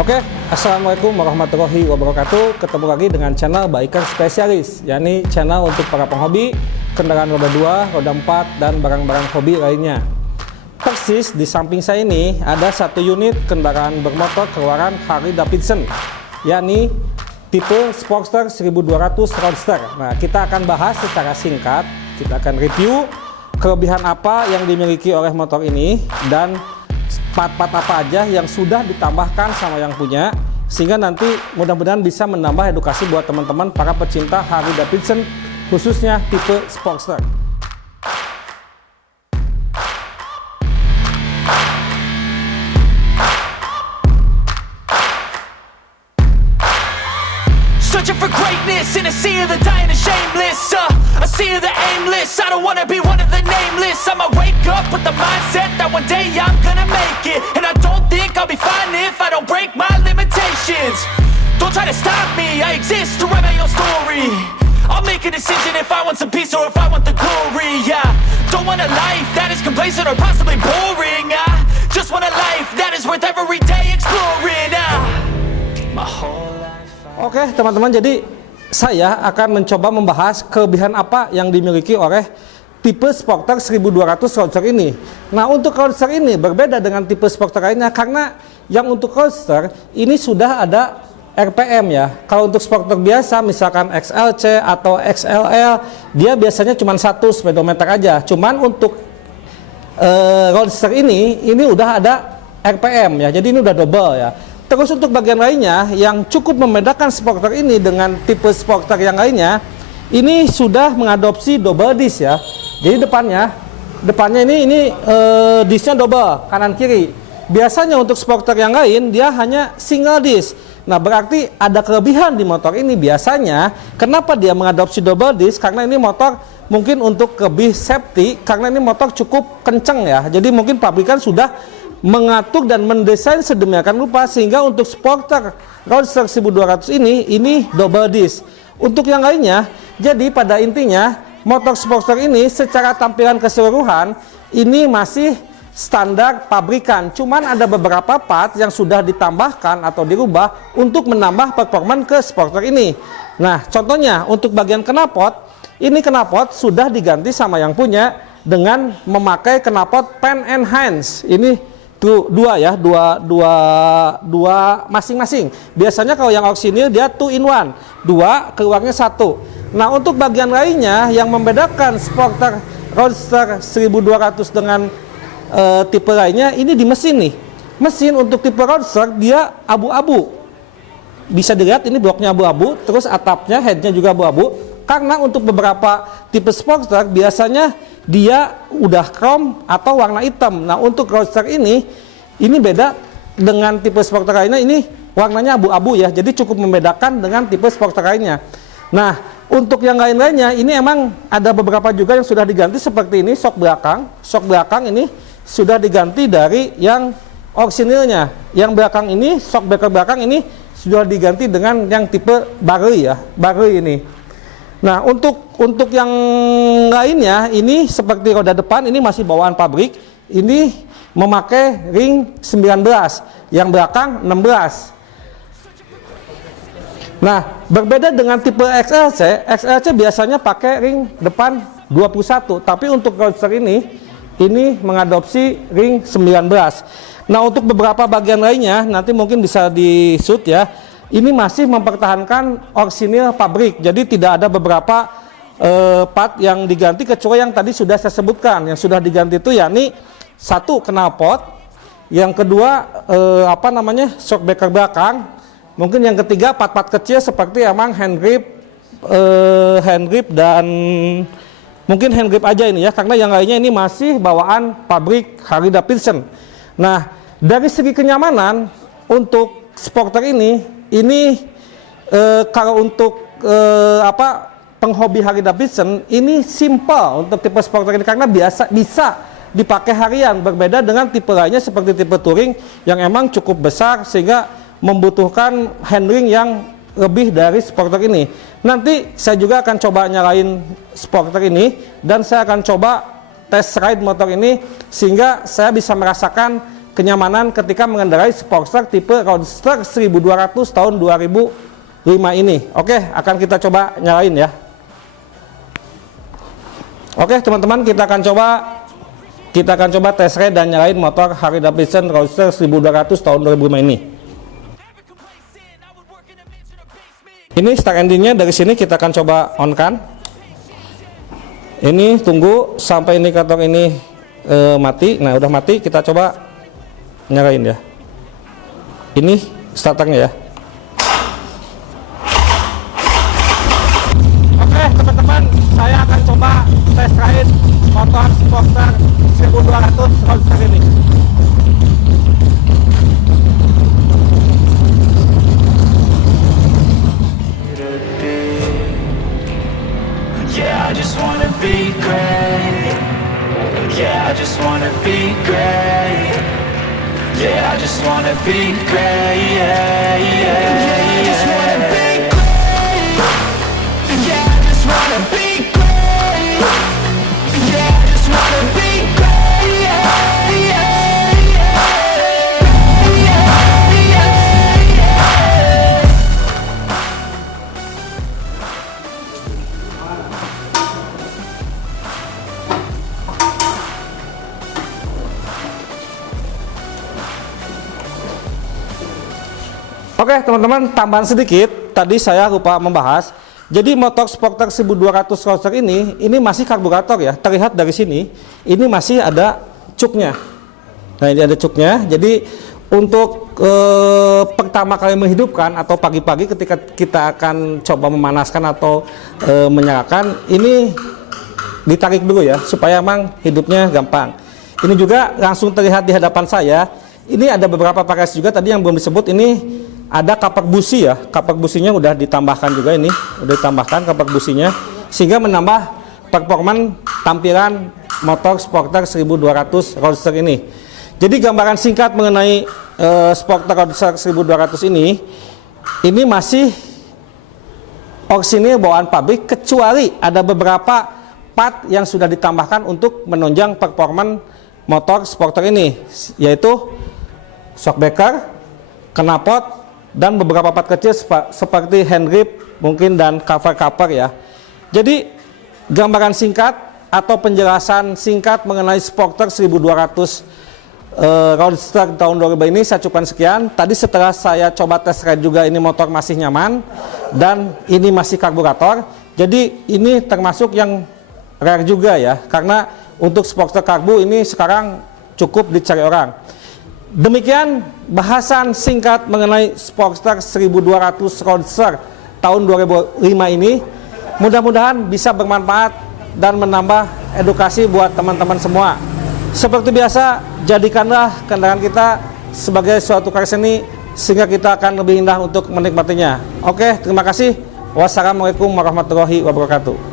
Oke, Assalamualaikum warahmatullahi wabarakatuh. Ketemu lagi dengan channel Biker Spesialis, yakni channel untuk para penghobi kendaraan roda 2, roda 4, dan barang-barang hobi lainnya. Persis di samping saya ini ada satu unit kendaraan bermotor keluaran Harley Davidson, yakni tipe Sportster 1200 Roadster. Nah, kita akan bahas secara singkat, kita akan review kelebihan apa yang dimiliki oleh motor ini dan part-part apa aja yang sudah ditambahkan sama yang punya, sehingga nanti mudah-mudahan bisa menambah edukasi buat teman-teman para pecinta Harley Davidson, khususnya tipe Sportster. Searching for greatness in a sea of the dying and shameless, a sea of the aimless. I don't wanna be one of the nameless. I'ma wake up with the mindset that one day I'm gonna make it, and I don't think I'll be fine if I don't break my limitations. Don't try to stop me, I exist to write my own story. I'll make a decision if I want some peace or if I want the glory. Yeah, don't want a life that is complacent or possibly boring. I just want a life that is worth every day exploring. My whole life. Oke teman-teman, jadi saya akan mencoba membahas kelebihan apa yang dimiliki oleh tipe Sportster 1200 Roadster ini. Nah, untuk Roadster ini berbeda dengan tipe Sportster lainnya karena yang untuk Roadster ini sudah ada RPM ya. Kalau untuk Sportster biasa misalkan XLC atau XLL, dia biasanya cuma 1 speedometer aja. Cuman untuk Roadster ini udah ada RPM ya. Jadi ini udah double ya. Terus untuk bagian lainnya yang cukup membedakan Sportster ini dengan tipe Sportster yang lainnya, ini sudah mengadopsi double disc ya. Jadi depannya ini discnya double kanan kiri. Biasanya untuk Sportster yang lain dia hanya single disc. Nah, berarti ada kelebihan di motor ini biasanya. Kenapa dia mengadopsi double disc? Karena ini motor mungkin untuk lebih safety, karena ini motor cukup kenceng ya. Jadi mungkin pabrikan sudah mengatur dan mendesain sedemikian rupa sehingga untuk Sportster Roadster 1200 ini double disc. Untuk yang lainnya, jadi pada intinya motor Sportster ini secara tampilan keseluruhan ini masih standar pabrikan. Cuman ada beberapa part yang sudah ditambahkan atau dirubah untuk menambah performa ke Sportster ini. Nah, contohnya untuk bagian knalpot, ini knalpot sudah diganti sama yang punya dengan memakai knalpot pan enhance. Ini dua masing-masing. Biasanya kalau yang auxiliary dia 2 in 1, 2 keluarnya 1. Nah, untuk bagian lainnya yang membedakan Sportster Roadster 1200 dengan tipe lainnya, ini di mesin nih. Mesin untuk tipe Roadster dia abu-abu. Bisa dilihat ini bloknya abu-abu, terus atapnya, headnya juga abu-abu. Karena untuk beberapa tipe Sportster biasanya dia udah chrome atau warna hitam. Nah, untuk Roadster ini beda dengan tipe Sportster lainnya, ini warnanya abu-abu ya. Jadi cukup membedakan dengan tipe Sportster lainnya. Nah, untuk yang lain-lainnya ini emang ada beberapa juga yang sudah diganti seperti ini, shock belakang. Shock belakang ini sudah diganti dari yang orisinilnya. Yang belakang ini, shock breaker belakang ini sudah diganti dengan yang tipe Barley ya, Barley ini. Nah, untuk yang lainnya ini seperti roda depan ini masih bawaan pabrik. Ini memakai ring 19, yang belakang 16. Nah, berbeda dengan tipe XLC biasanya pakai ring depan 21, tapi untuk Roadster ini mengadopsi ring 19. Nah, untuk beberapa bagian lainnya nanti mungkin bisa di-shoot ya. Ini masih mempertahankan orisinil pabrik, jadi tidak ada beberapa part yang diganti kecuali yang tadi sudah saya sebutkan. Yang sudah diganti itu yakni 1 knalpot, yang kedua shock breaker belakang, mungkin yang ketiga part-part kecil seperti emang hand grip dan mungkin hand grip aja ini ya, karena yang lainnya ini masih bawaan pabrik Harley Davidson. Nah, dari segi kenyamanan untuk Sportster ini kalau untuk penghobi Harley Davidson ini simple untuk tipe Sportster ini karena bisa dipakai harian, berbeda dengan tipe lainnya seperti tipe touring yang emang cukup besar sehingga membutuhkan handling yang lebih dari Sportster ini. Nanti saya juga akan coba nyalain Sportster ini dan saya akan coba test ride motor ini sehingga saya bisa merasakan kenyamanan ketika mengendarai Sportster tipe Roadster 1200 tahun 2005 ini. Oke, akan kita coba nyalain ya. Oke teman-teman, kita akan coba test ride dan nyalain motor Harley Davidson Roadster 1200 tahun 2005 ini. Ini start engine-nya dari sini kita akan coba on kan. Ini tunggu sampai indikator ini mati. Nah udah mati, kita coba nyalain ya. Ini starternya ya. Oke teman-teman, saya akan coba test ride motor Sportster 1200 Roadster ini. Yeah, I just wanna be great. Yeah, I just wanna be great. Yeah, I just wanna be great. Yeah, yeah, yeah, I just wanna be great. Yeah, I just wanna be great. Yeah, I just wanna be great. Yeah, yeah, yeah, yeah, yeah. Oke teman-teman, tambahan sedikit, tadi saya lupa membahas. Jadi motor Sportster 1200 Roadster ini masih karburator ya. Terlihat dari sini, ini masih ada cuknya. Nah ini ada cuknya. Jadi untuk pertama kali menghidupkan atau pagi-pagi ketika kita akan coba memanaskan atau menyalakan, ini ditarik dulu ya, supaya emang hidupnya gampang. Ini juga langsung terlihat di hadapan saya. Ini ada beberapa variasi juga tadi yang belum disebut. Ini ada kapak busi ya, kapak businya udah ditambahkan juga, ini udah ditambahkan kapak businya sehingga menambah performan tampilan motor Sportster 1200 Roadster ini. Jadi gambaran singkat mengenai Sportster Roadster 1200 ini masih orisinil bawaan pabrik, kecuali ada beberapa part yang sudah ditambahkan untuk menunjang performan motor Sportster ini, yaitu shockbreaker, knalpot, dan beberapa part kecil seperti hand grip mungkin dan cover ya. Jadi gambaran singkat atau penjelasan singkat mengenai Sportster 1200 Roadster tahun 2000 ini saya cukupkan sekian. Tadi setelah saya coba test ride juga, ini motor masih nyaman dan ini masih karburator. Jadi ini termasuk yang rare juga ya, karena untuk Sportster karbu ini sekarang cukup dicari orang. Demikian bahasan singkat mengenai Sportster 1200 Roadster tahun 2005 ini. Mudah-mudahan bisa bermanfaat dan menambah edukasi buat teman-teman semua. Seperti biasa, jadikanlah kendaraan kita sebagai suatu karya seni sehingga kita akan lebih indah untuk menikmatinya. Oke, terima kasih. Wassalamualaikum warahmatullahi wabarakatuh.